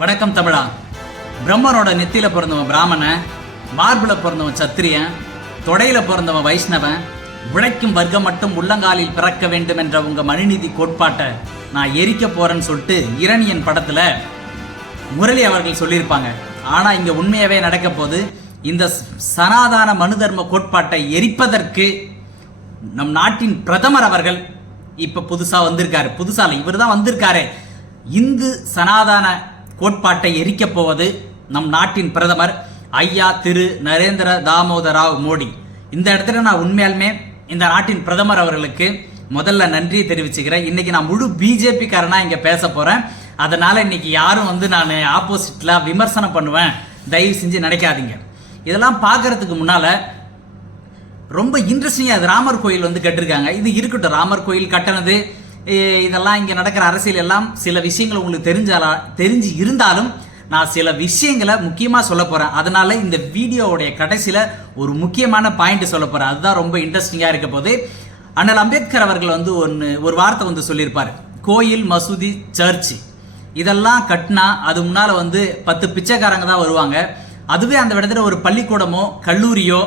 வணக்கம் தமிழா. பிரம்மனோட நெத்தியில் பிறந்தவன் பிராமணன் மார்பில் பிறந்தவன் சத்திரியன் தொடையில் பிறந்தவன் வைஷ்ணவன் உழைக்கும் வர்க்கம் மட்டும் உள்ளங்காலில் பிறக்க வேண்டும் என்ற உங்கள் மனுநீதி கோட்பாட்டை நான் எரிக்க போகிறேன்னு சொல்லிட்டு இரணியன் படத்தில் முரளி அவர்கள் சொல்லியிருப்பாங்க. ஆனால் இங்கே உண்மையாகவே நடக்க போது இந்த சனாதான மனு தர்ம கோட்பாட்டை எரிப்பதற்கு நம் நாட்டின் பிரதமர் அவர்கள் இப்போ புதுசாக வந்திருக்காரு. புதுசாக இவர் தான் வந்திருக்காரு. இந்து சனாதான கோட்பாட்டை எரிக்கப் போவது நம் நாட்டின் பிரதமர் ஐயா திரு நரேந்திர தாமோதராவ் மோடி. இந்த இடத்துல நான் உண்மையாலுமே இந்த நாட்டின் பிரதமர் அவர்களுக்கு முதல்ல நன்றியை தெரிவிச்சுக்கிறேன். இன்னைக்கு நான் முழு பிஜேபிக்காரனாக இங்கே பேச போறேன். அதனால இன்னைக்கு யாரும் வந்து நான் ஆப்போசிட்ல விமர்சனம் பண்ணுவேன். தயவு செஞ்சு நினைக்காதீங்க. இதெல்லாம் பார்க்கறதுக்கு முன்னால ரொம்ப இன்ட்ரெஸ்டிங்காக அது ராமர் கோயில் வந்து கட்டிருக்காங்க. இது இருக்கட்டும். ராமர் கோயில் கட்டினது இதெல்லாம் இங்கே நடக்கிற அரசியல் எல்லாம் சில விஷயங்கள் உங்களுக்கு தெரிஞ்சாலா தெரிஞ்சு இருந்தாலும் நான் சில விஷயங்களை முக்கியமாக சொல்ல போகிறேன் அதனால இந்த வீடியோவுடைய கடைசியில் ஒரு முக்கியமான பாயிண்ட் சொல்ல போகிறேன் அதுதான் ரொம்ப இன்ட்ரெஸ்டிங்காக இருக்க போது அண்ணல் அம்பேத்கர் அவர்கள் வந்து ஒன்று ஒரு வார்த்தை வந்து சொல்லியிருப்பார். கோயில் மசூதி சர்ச்சு இதெல்லாம் கட்டினா அது முன்னால் வந்து பத்து பிச்சைக்காரங்க தான் வருவாங்க. அதுவே அந்த இடத்துல ஒரு பள்ளிக்கூடமோ கல்லூரியோ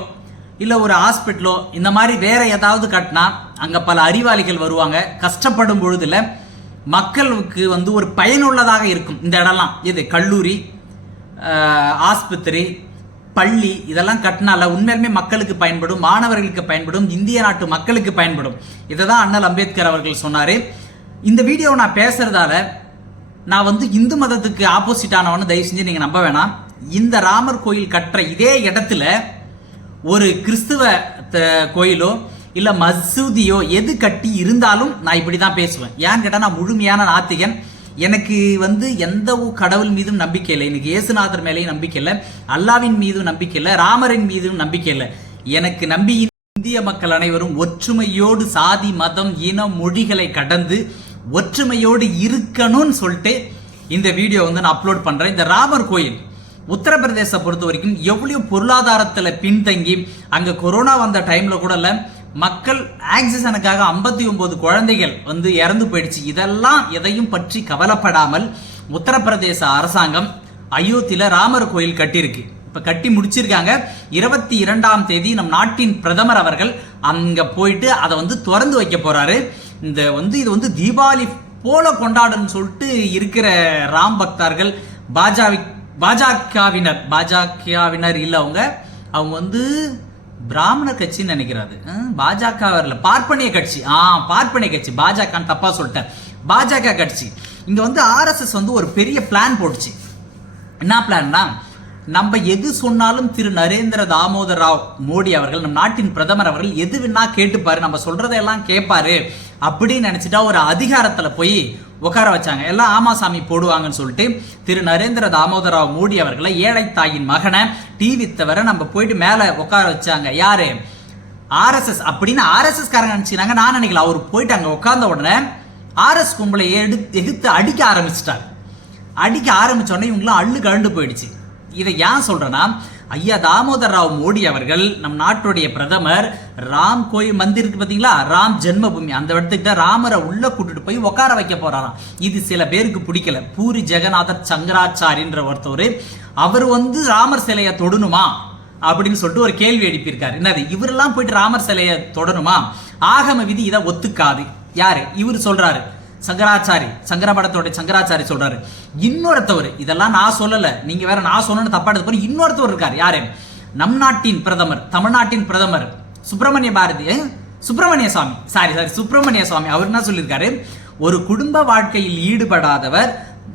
இல்லை ஒரு ஹாஸ்பிட்டலோ இந்த மாதிரி வேற ஏதாவது கட்டினா அங்கே பல அறிவாளிகள் வருவாங்க. கஷ்டப்படும் பொழுதுல மக்களுக்கு வந்து ஒரு பயனுள்ளதாக இருக்கும். இந்த இடம்லாம். இது கல்லூரி ஆஸ்பத்திரி பள்ளி இதெல்லாம் கட்டினால உண்மையிலுமே மக்களுக்கு பயன்படும் மாணவர்களுக்கு பயன்படும் இந்திய நாட்டு மக்களுக்கு பயன்படும். இதை தான் அண்ணல் அம்பேத்கர் அவர்கள் சொன்னார். இந்த வீடியோ நான் பேசுறதால நான் வந்து இந்து மதத்துக்கு ஆப்போசிட் ஆனவனு தயவு செஞ்சு நீங்கள் நம்ப வேணாம். இந்த ராமர் கோயில் கட்டுற இதே இடத்துல ஒரு கிறிஸ்துவ த- கோயிலோ இல்ல மசூதியோ எது கட்டி இருந்தாலும் நான் இப்படி தான் பேசுவேன். ஏன்னு கேட்டால் நான் முழுமையான நாத்திகன். எனக்கு வந்து எந்த ஒரு கடவுள் மீதும் நம்பிக்கை இல்லை. எனக்கு இயேசுநாதர் மேலேயும் நம்பிக்கை இல்லை. அல்லாவின் மீதும் நம்பிக்கை இல்லை. ராமரின் மீதும் நம்பிக்கை இல்லை. எனக்கு நம்பி இந்திய மக்கள் அனைவரும் ஒற்றுமையோடு சாதி மதம் இனம் மொழிகளை கடந்து ஒற்றுமையோடு இருக்கணும்னு சொல்லிட்டு இந்த வீடியோ வந்து நான் அப்லோட் பண்ணுறேன் இந்த ராமர் கோயில் உத்தரப்பிரதேச பொறுத்த வரைக்கும் எவ்வளோ பொருளாதாரத்தில் பின்தங்கி அங்கே கொரோனா வந்த டைமில் கூட இல்லை மக்கள் ஆக்சிஜனுக்காக ஐம்பத்தி ஒன்பது குழந்தைகள் வந்து இறந்து போயிடுச்சு. இதெல்லாம் எதையும் பற்றி கவலைப்படாமல் உத்தரப்பிரதேச அரசாங்கம் அயோத்தியில் ராமர் கோயில் கட்டியிருக்கு. இப்போ கட்டி முடிச்சிருக்காங்க. இருபத்தி இரண்டாம் தேதி நம் நாட்டின் பிரதமர் அவர்கள் அங்கே போயிட்டு அதை வந்து திறந்து வைக்க போகிறாரு இந்த வந்து இது வந்து தீபாவளி போல கொண்டாடுன்னு சொல்லிட்டு இருக்கிற ராம் பக்தர்கள் பாஜக பாஜகவினர் பாஜகவினர் இல்லை அவங்க. அவங்க வந்து பிராமண கட்சின்னு நினைக்கிறாரு. பாஜக வரல. பார்ப்பனிய கட்சி. ஆ பார்ப்பனிய கட்சி. பாஜகன்னு தப்பா சொல்லிட்டேன். பாஜக கட்சி. இங்க வந்து ஆர்எஸ்எஸ் வந்து ஒரு பெரிய பிளான் போட்டுச்சு. என்ன பிளான்னா நம்ம எது சொன்னாலும் திரு நரேந்திர தாமோதர் ராவ் மோடி அவர்கள் நம் நாட்டின் பிரதமர் அவர்கள் எது வேணா கேட்டுப்பாரு நம்ம சொல்றதெல்லாம் கேட்பாரு அப்படின்னு நினைச்சிட்டா ஒரு அதிகாரத்துல போய் உட்கார வச்சாங்க. எல்லாம் ஆமாசாமி போடுவாங்கன்னு சொல்லிட்டு திரு நரேந்திர தாமோதர் ராவ் மோடி அவர்களை ஏழை தாயின் மகனை டிவி தவிர நம்ம போயிட்டு மேல உட்கார வச்சாங்க. யாரு? ஆர்எஸ்எஸ் அப்படின்னு ஆர்எஸ்எஸ் காரங்க நினைச்சுனாங்க நான் நினைக்கல. அவர் போயிட்டு அங்க உட்கார்ந்த உடனே ஆர்எஸ் கும்பலை எடுத்து எதிர்த்து அடிக்க ஆரம்பிச்சிட்டார். அடிக்க ஆரம்பிச்ச உடனே இவங்களாம் அள்ளு கழண்டு போயிடுச்சு. இதை ஏன் சொல்றேன்னா ஐயா தாமோதர் ராவ் மோடி அவர்கள் நம் நாட்டுடைய பிரதமர் ராம் கோயில் மந்திர் இருக்கு பார்த்தீங்களா ராம் ஜென்மபூமி. அந்த இடத்துக்கு தான் ராமரை உள்ள கூட்டிட்டு போய் உட்கார வைக்க போறாராம். இது சில பேருக்கு பிடிக்கல. பூரி ஜெகநாதர் சங்கராச்சாரின்ற ஒருத்தவர் அவர் வந்து ராமர் சிலையை தொடணுமா? அப்படின்னு சொல்லிட்டு ஒரு கேள்வி எழுப்பியிருக்காரு. என்னது இவரெல்லாம் போயிட்டு ராமர் சிலையை தொடணுமா? ஆகம விதி இதை ஒத்துக்காது. யாரு? இவர் சொல்றாரு சங்கராச்சாரி சங்கர படத்தோட சங்கராச்சாரி சொல்றாரு. இன்னொருத்தவர் இதெல்லாம் நான் சொல்லல. நீங்க வேற நான் சொன்னேன்னு தப்பா எடுத்து போய் இன்னொருத்தவர் இருக்காரு யாரு? நம் நாட்டின் பிரதமர் தமிழ்நாட்டின் பிரதமர் சுப்பிரமணிய பாரதி சுப்பிரமணிய சுவாமி. Sorry sorry Subramania Swamy. அவர் என்ன சொல்லியிருக்காரு? ஒரு குடும்ப வாழ்க்கையில் ஈடுபடாதவர்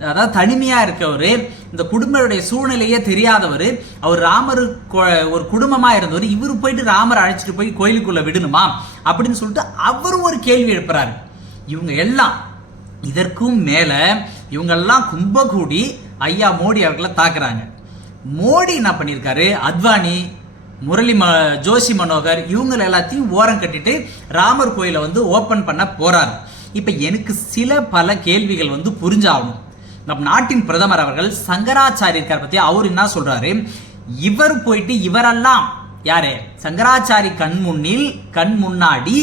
அதாவது தனிமையா இருக்கவர் இந்த குடும்பத்துடைய சூழ்நிலையே தெரியாதவர் அவர் ராமர் ஒரு குடும்பமா இருந்தவர் இவர் போயிட்டு ராமர் அழைச்சிட்டு போய் கோயிலுக்குள்ள விடணுமா? அப்படின்னு சொல்லிட்டு அவர் ஒரு கேள்வி எழுப்புறாரு. இவங்க எல்லாம் இதற்கும் மேலே இவங்கெல்லாம் கும்பகூடி ஐயா மோடி அவர்களை தாக்குறாங்க. மோடி என்ன பண்ணியிருக்காரு அத்வானி முரளி ம ஜோஷி மனோகர் இவங்க எல்லாத்தையும் ஓரம் கட்டிட்டு ராமர் கோயிலை வந்து ஓப்பன் பண்ண போகிறார் இப்போ எனக்கு சில பல கேள்விகள் வந்து புரிஞ்சாகணும். நம் நாட்டின் பிரதமர் அவர்கள் சங்கராச்சாரியர்கார் பற்றி அவர் என்ன சொல்கிறாரு இவர் போயிட்டு இவரெல்லாம் யாரு? சங்கராச்சாரி கண் முன்னில் கண் முன்னாடி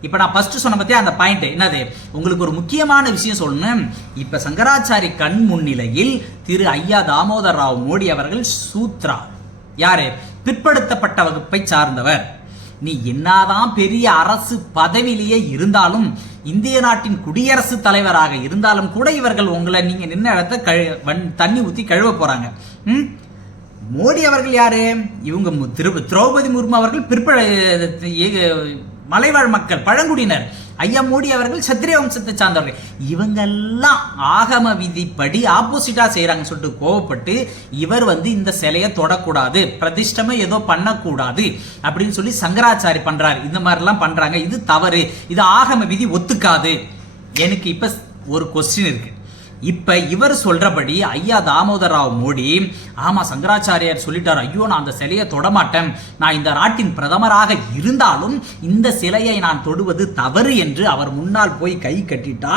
இப்ப நான் ஃபர்ஸ்ட் சொன்ன பத்தியா அந்த பாயிண்ட் என்னது? உங்களுக்கு ஒரு முக்கியமான விஷயம் சொல்லணும். இப்ப சங்கராச்சாரி கண் முன்னிலையில் திரு ஐயா தாமோதர் ராவ் மோடி அவர்கள் சூத்ரா. யாரு? பிற்படுத்தப்பட்ட வகுப்பை சார்ந்தவர். நீ என்னதான் பெரிய அரசு பதவியிலேயே இருந்தாலும் இந்திய நாட்டின் குடியரசுத் தலைவராக இருந்தாலும் கூட இவர்கள் உங்களை நீங்க நின்ன இடத்த கழு வன் தண்ணி ஊத்தி கழுவ போறாங்க. ம்? மோடி அவர்கள் யாரு? இவங்க மு- திரு திரௌபதி முர்மு அவர்கள் பிற்பட மலைவாழ் மக்கள் பழங்குடியினர் ஐயா மோடி அவர்கள் சத்திரிய வம்சத்தை சார்ந்தவர்கள். இவங்கெல்லாம் ஆகம விதிப்படி ஆப்போசிட்டா செய்கிறாங்கன்னு சொல்லிட்டு கோவப்பட்டு இவர் வந்து இந்த சிலையை தொடக்கூடாது பிரதிஷ்டமே ஏதோ பண்ணக்கூடாது அப்படின்னு சொல்லி சங்கராச்சாரி பண்ணுறாரு இந்த மாதிரிலாம் பண்றாங்க. இது தவறு. இது ஆகம விதி ஒத்துக்காது. எனக்கு இப்ப ஒரு கொஸ்டின் இருக்கு. இப்ப இவர் சொல்றபடி ஐயா தாமோதர ராவ் மோடி ஆமா சங்கராச்சாரியார் சொல்லிட்டார் ஐயோ நான் அந்த சிலையை தொடமாட்டேன். நான் இந்த நாட்டின் பிரதமராக இருந்தாலும் இந்த சிலையை நான் தொடுவது தவறு என்று அவர் முன்னால் போய் கை கட்டிட்டா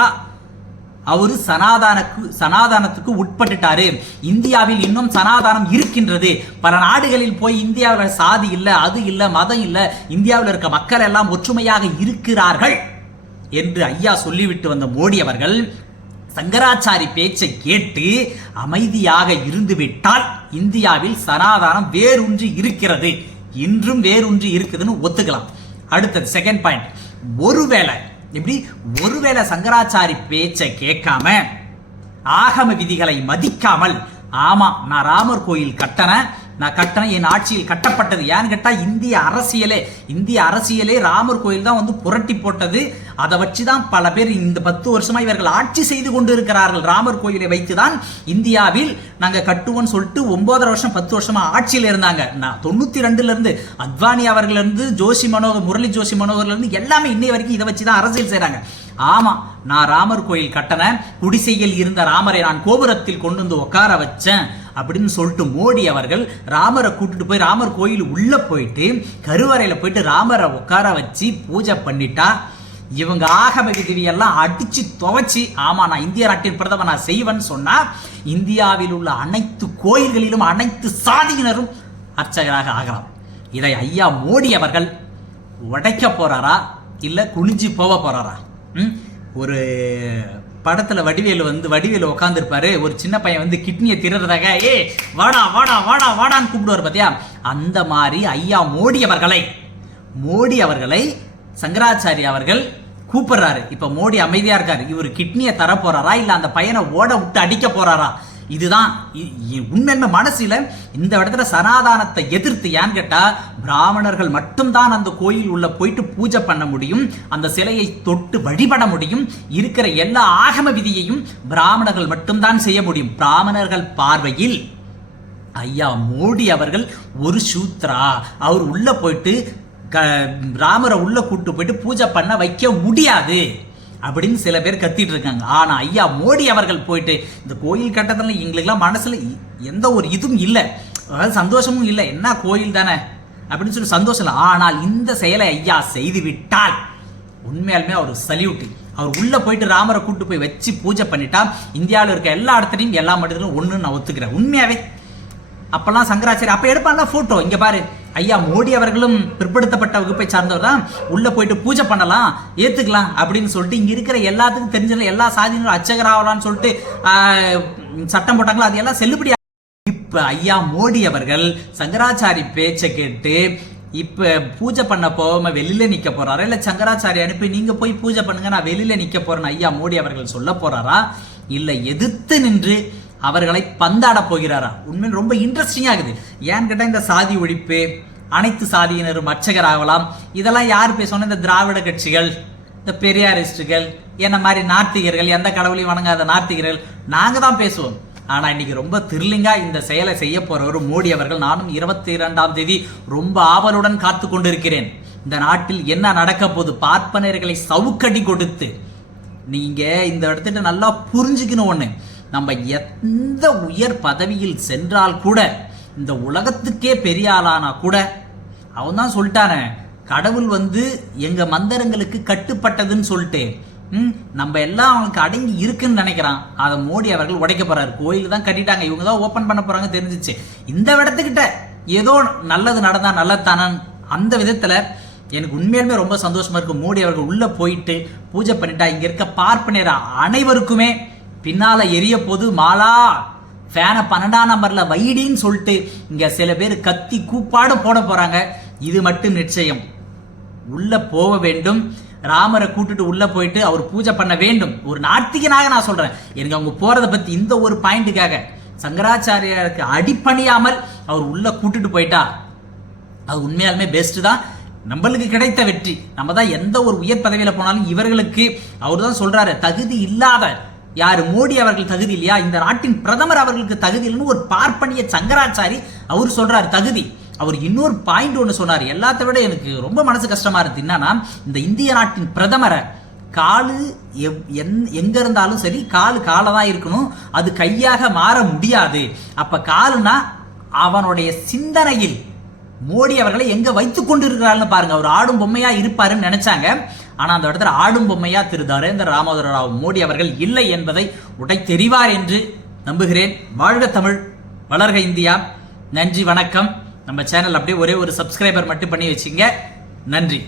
அவரு சனாதானக்கு சனாதானத்துக்கு உட்பட்டுட்டாரு. இந்தியாவில் இன்னும் சனாதானம் இருக்கின்றது. பல நாடுகளில் போய் இந்தியாவில் சாதி இல்ல அது இல்ல மதம் இல்லை இந்தியாவில் இருக்க மக்கள் எல்லாம் ஒற்றுமையாக இருக்கிறார்கள் என்று ஐயா சொல்லிவிட்டு வந்த மோடி அவர்கள் சங்கராச்சாரி பேச்சை கேட்டு அமைதியாக இருந்துவிட்டால் இந்தியாவில் சனாதானம் வேரூன்றி இருக்கிறது. இன்றும் வேரூன்றி இருக்குதுன்னு ஒத்துக்கலாம். அடுத்தது செகண்ட் பாயிண்ட் ஒருவேளை எப்படி? ஒருவேளை சங்கராச்சாரி பேச்சை கேட்காம ஆகம விதிகளை மதிக்காமல் ஆமா நான் ராமர் கோயில் கட்டணேன் நான் கட்டணம் என் ஆட்சியில் கட்டப்பட்டது. ஏன்னு கேட்டால் இந்திய அரசியலே இந்திய அரசியலே ராமர் கோயில் தான் வந்து புரட்டி போட்டது. அதை வச்சு தான் பல பேர் இந்த பத்து வருஷமாக இவர்கள் ஆட்சி செய்து கொண்டு இருக்கிறார்கள் ராமர் கோயிலை வைத்து தான் இந்தியாவில் நாங்கள் கட்டுவோம்னு சொல்லிட்டு ஒன்பதரை வருஷம் பத்து வருஷமாக ஆட்சியில் இருந்தாங்க. நான் தொண்ணூற்றி ரெண்டுலேருந்து அத்வானி அவர்களிருந்து ஜோஷி மனோகர் முரளி ஜோஷி மனோகர்லேருந்து எல்லாமே இன்னை வரைக்கும் இதை வச்சு தான் அரசியல் செய்கிறாங்க ஆமாம் நான் ராமர் கோயில் கட்டினேன். குடிசையில் இருந்த ராமரை நான் கோபுரத்தில் கொண்டு வந்து உட்கார வச்சேன். அப்படின்னு சொல்லிட்டு மோடி அவர்கள் ராமரை கூட்டிட்டு போய் ராமர் கோயில் உள்ள போயிட்டு கருவறையில போயிட்டு ராமரை உட்கார வச்சு பூஜை பண்ணிட்டா இவங்க ஆகம திவியெல்லாம் அடிச்சு துவைச்சு ஆமா நான் இந்திய நாட்டின் பிரதமர் நான் செய்வேன்னு சொன்னா இந்தியாவில் உள்ள அனைத்து கோயில்களிலும் அனைத்து சாதியினரும் அர்ச்சகராக ஆகலாம். இதை ஐயா மோடி அவர்கள் உடைக்க போறாரா? இல்ல குனிஞ்சு போக போறாரா? ம்? ஒரு படத்துல வடிவேலு வந்து வடிவேலு உட்காந்துருப்பாரு ஒரு சின்ன பையன் வந்து கிட்னியை திறறதாக ஏ வாடா வாடா வாடா வாடான்னு கூப்பிடுவார் பாத்தியா? அந்த மாதிரி ஐயா மோடி அவர்களை மோடி அவர்களை சங்கராச்சாரி அவர்கள் கூப்பிடுறாரு. இப்ப மோடி அமைதியா இருக்காரு. இவர் கிட்னியை தர போறாரா இல்ல அந்த பையனை ஓட விட்டு அடிக்க போறாரா? இதுதான் இ- இ- உண்மையுமே மனசில் இந்த இடத்துல சனாதானத்தை எதிர்த்து ஏன்னு கேட்டால் பிராமணர்கள் மட்டும்தான் அந்த கோயில் உள்ள போயிட்டு பூஜை பண்ண முடியும் அந்த சிலையை தொட்டு வழிபட முடியும் இருக்கிற எல்லா ஆகம விதியையும் பிராமணர்கள் மட்டும்தான் செய்ய முடியும். பிராமணர்கள் பார்வையில் ஐயா மோடி அவர்கள் ஒரு சூத்ரா. அவர் உள்ள போயிட்டு ராமரை உள்ள கூட்டு போயிட்டு பூஜை பண்ண வைக்க முடியாது. அப்படின்னு சில பேர் கத்திட்டு இருக்காங்க ஆனா ஐயா மோடி அவர்கள் போயிட்டு இந்த கோயில் கட்டத்துல எங்களுக்கெல்லாம் மனசுல எந்த ஒரு இதுவும் இல்லை. அதாவது சந்தோஷமும் இல்லை. என்ன கோயில் தானே? அப்படின்னு சொல்லி சந்தோஷம் இல்லை. ஆனால் இந்த செயலை ஐயா செய்து விட்டால் உண்மையாலுமே அவர் சல்யூட். அவர் உள்ள போயிட்டு ராமரை கூட்டு போய் வச்சு பூஜை பண்ணிட்டா இந்தியாவில் இருக்க எல்லா இடத்துலையும் எல்லா மனிதர்களும் ஒன்றுன்னு நான் ஒத்துக்கிறேன். உண்மையாவே. அப்பெல்லாம் சங்கராச்சாரி அப்போ எடுப்பாங்க ஃபோட்டோ இங்கே பாரு. ஐயா மோடி அவர்களும் பிற்படுத்தப்பட்ட வகுப்பை சார்ந்தவர் தான். உள்ள போயிட்டு பூஜை பண்ணலாம் ஏத்துக்கலாம் அப்படின்னு சொல்லிட்டு இங்க இருக்கிற எல்லாத்துக்கும் தெரிஞ்சல எல்லா சாதியினரும் அர்ச்சகராகலாம்னு சொல்லிட்டு சட்டம் போட்டாங்களோ? அது எல்லாம் செல்லுபடி இப்ப ஐயா மோடி அவர்கள் சங்கராச்சாரி பேச்சை கேட்டு இப்ப பூஜை பண்ண போகாம வெளியில நிக்க போறாரா? இல்ல சங்கராச்சாரி அனுப்பி நீங்க போய் பூஜை பண்ணுங்க நான் வெளியில நிக்க போறேன்னு ஐயா மோடி அவர்கள் சொல்ல போறாரா? இல்ல எதிர்த்து நின்று அவர்களை பந்தாட போகிறாரா உண்மையில் ரொம்ப இன்ட்ரெஸ்டிங் ஆகுது ஏன்னு கேட்டால் இந்த சாதி ஒழிப்பு அனைத்து சாதியினரும் அர்ச்சகராகலாம் இதெல்லாம் யார் பேசணும் இந்த திராவிட கட்சிகள் இந்த பெரியாரிஸ்டுகள் என்ன மாதிரி நாத்திகர்கள் எந்த கடவுளையும் வணங்காத நாத்திகர்கள் நாங்கள் தான் பேசுவோம். ஆனால் இன்னைக்கு ரொம்ப த்ரில்லிங்காக இந்த செயலை செய்ய போகிறவர் மோடி அவர்கள். நானும் இருபத்தி இரண்டாம் தேதி ரொம்ப ஆவலுடன் காத்து கொண்டிருக்கிறேன். இந்த நாட்டில் என்ன நடக்க போகுது? பார்ப்பனர்களை சவுக்கடி கொடுத்து நீங்கள் இந்த இடத்துல நல்லா புரிஞ்சுக்கணும் ஒன்று நம்ம எந்த உயர் பதவியில் சென்றால் கூட இந்த உலகத்துக்கே பெரிய ஆளானா கூட அவன் தான் சொல்லிட்டானே கடவுள் வந்து எங்க மந்திரங்களுக்கு கட்டுப்பட்டதுன்னு சொல்லிட்டு ம், நம்ம எல்லாம் அவனுக்கு அடங்கி இருக்குன்னு நினைக்கிறான். அதை மோடி அவர்கள் உடைக்க போறாரு. கோயில் தான் கட்டிட்டாங்க. இவங்க தான் ஓபன் பண்ண போறாங்க தெரிஞ்சிச்சு. இந்த இடத்துக்கிட்ட ஏதோ நல்லது நடந்தா நல்லதானு அந்த விதத்துல எனக்கு உண்மையிலுமே ரொம்ப சந்தோஷமா இருக்கு. மோடி அவர்கள் உள்ள போயிட்டு பூஜை பண்ணிட்டா இங்க இருக்க பார்ப்பனர் அனைவருக்குமே பின்னால் எரிய போது மாலா ஃபேனை பன்னெண்டாம் நம்பரில் வைடின்னு சொல்லிட்டு இங்கே சில பேர் கத்தி கூப்பாடு போட போகிறாங்க இது மட்டும் நிச்சயம். உள்ளே போக வேண்டும். ராமரை கூட்டுட்டு உள்ளே போயிட்டு அவர் பூஜை பண்ண வேண்டும். ஒரு நாத்திகனாக நான் சொல்கிறேன் எனக்கு அவங்க போகிறத பற்றி இந்த ஒரு பாயிண்ட்டுக்காக சங்கராச்சாரியாருக்கு அடிப்பணியாமல் அவர் உள்ளே கூட்டுட்டு போயிட்டா அது உண்மையாலுமே பெஸ்ட்டு தான். நம்மளுக்கு கிடைத்த வெற்றி. நம்ம தான் எந்த ஒரு உயர் பதவியில் போனாலும் இவர்களுக்கு அவர் தான் சொல்கிறாரு தகுதி இல்லாத யார்? மோடி அவர்கள் தகுதி இல்லையா? இந்த நாட்டின் பிரதமர் அவர்களுக்கு தகுதி இல்லைன்னு ஒரு பார்ப்பனிய சங்கராச்சாரி அவர் சொல்றார் தகுதி. அவர் இன்னொரு பாயிண்ட் ஒன்று சொன்னார். எல்லாத்த விட எனக்கு ரொம்ப மனசு கஷ்டமா இருக்கு. என்னன்னா இந்த இந்திய நாட்டின் பிரதமரை காலு எவ்- எந்- எங்க இருந்தாலும் சரி காலு காலை தான் இருக்கணும். அது கையாக மாற முடியாது. அப்ப காலுனா அவனுடைய சிந்தனையில் மோடி அவர்களை எங்க வைத்துக் கொண்டிருக்கிறார்னு பாருங்க. அவர் ஆடும் பொம்மையா இருப்பாருன்னு நினைச்சாங்க. ஆனால் அந்த இடத்துல ஆடும் பொம்மையா திரு நரேந்திர ராமோதர ராவ் மோடி அவர்கள் இல்லை என்பதை உடை தெரிவார் என்று நம்புகிறேன். வாழ்க தமிழ் வளர்க இந்தியா. நன்றி வணக்கம். நம்ம சேனல் அப்படியே ஒரே ஒரு சப்ஸ்கிரைபர் மட்டும் பண்ணி வச்சுங்க. நன்றி.